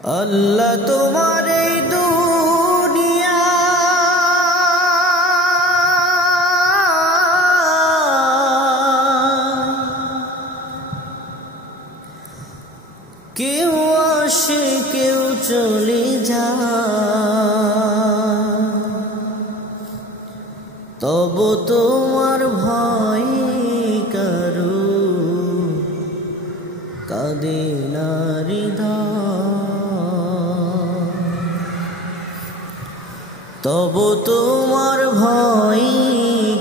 আল্লাহ তোমার এই দুনিয়া কেউ আসে কেউ চলে যায়, তবু তোমার ভয় কারো কাঁদে না হৃদয়, তবু তোমার ভয়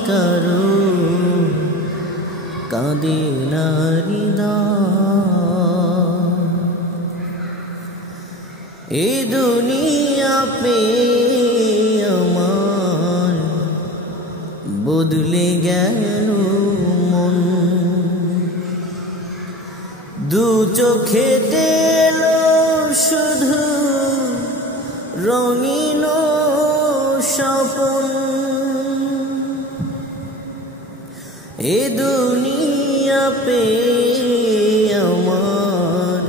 কারো কাঁদে না হৃদয়। এই দুনিয়া পে আমার বদলে গেল মন, দু চোখেতে এলো শুধু রঙিন স্বপন। এ দুনিয়া পে আমার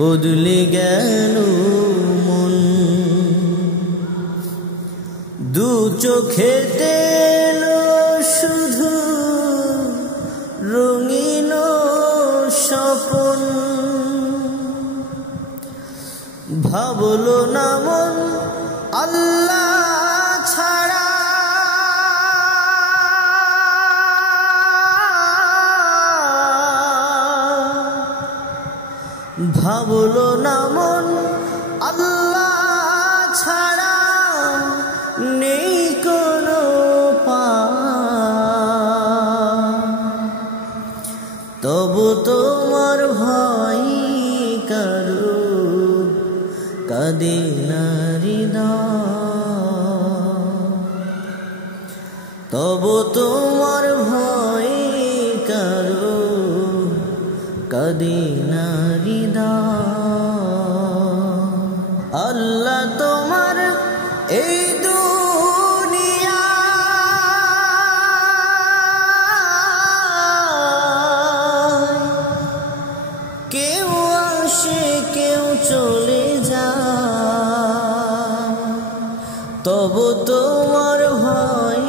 বদলে গেল মন, দু চোখেতে এলো শুধু রঙিন স্বপন। ভাবলো না মন আল্লাহ ছাড়া, ভাবলো না মন আল্লাহ ছাড়া নেই কোনো উপায়, তবু তোমার ভয় কারো কাঁদে না হৃদয়, তবু তোমার ভয় কারো কাঁদে না হৃদয়। আল্লাহ তোমার এই দুনিয়া কেউ আসে কেউ চলে যায়, তবু তোমার ভয়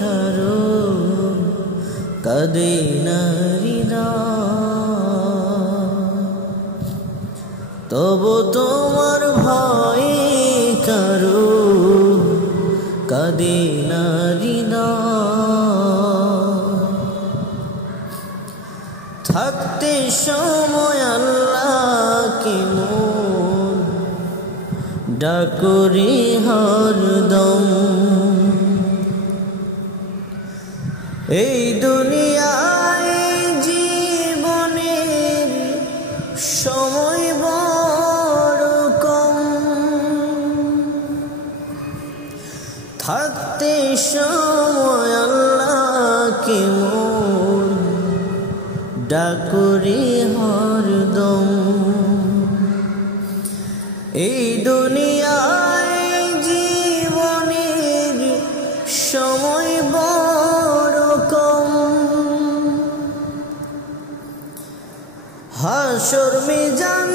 কারো কাঁদে না হৃদয়, তবু তোমার ভয় কারো কাঁদে না হৃদয়। থাকতে সময় আল্লাহকে মন ডাকরে হরদম, এই দুনিয়ায় জীবনের সময় বড় কম, থাকতে সময় আল্লাহকে মন ডাকরে হরদম, এই দুনিয়ায় জীবনের সময় বড় কম। হাসর মিজান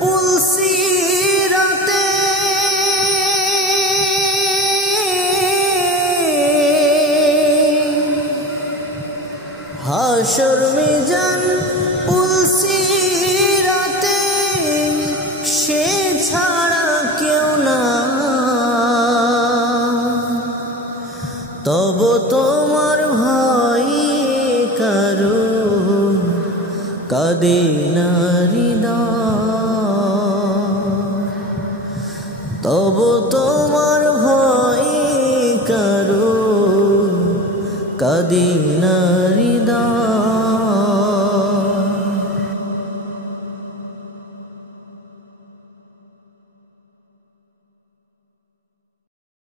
পুলসিরাতে হাসর মিজান পুলসিরাতে সে ছাড়া কেউ না, তবু তোমার ভয় কারো কাঁদে না হৃদয়, তবু তোমার ভয় কারো কাঁদে না।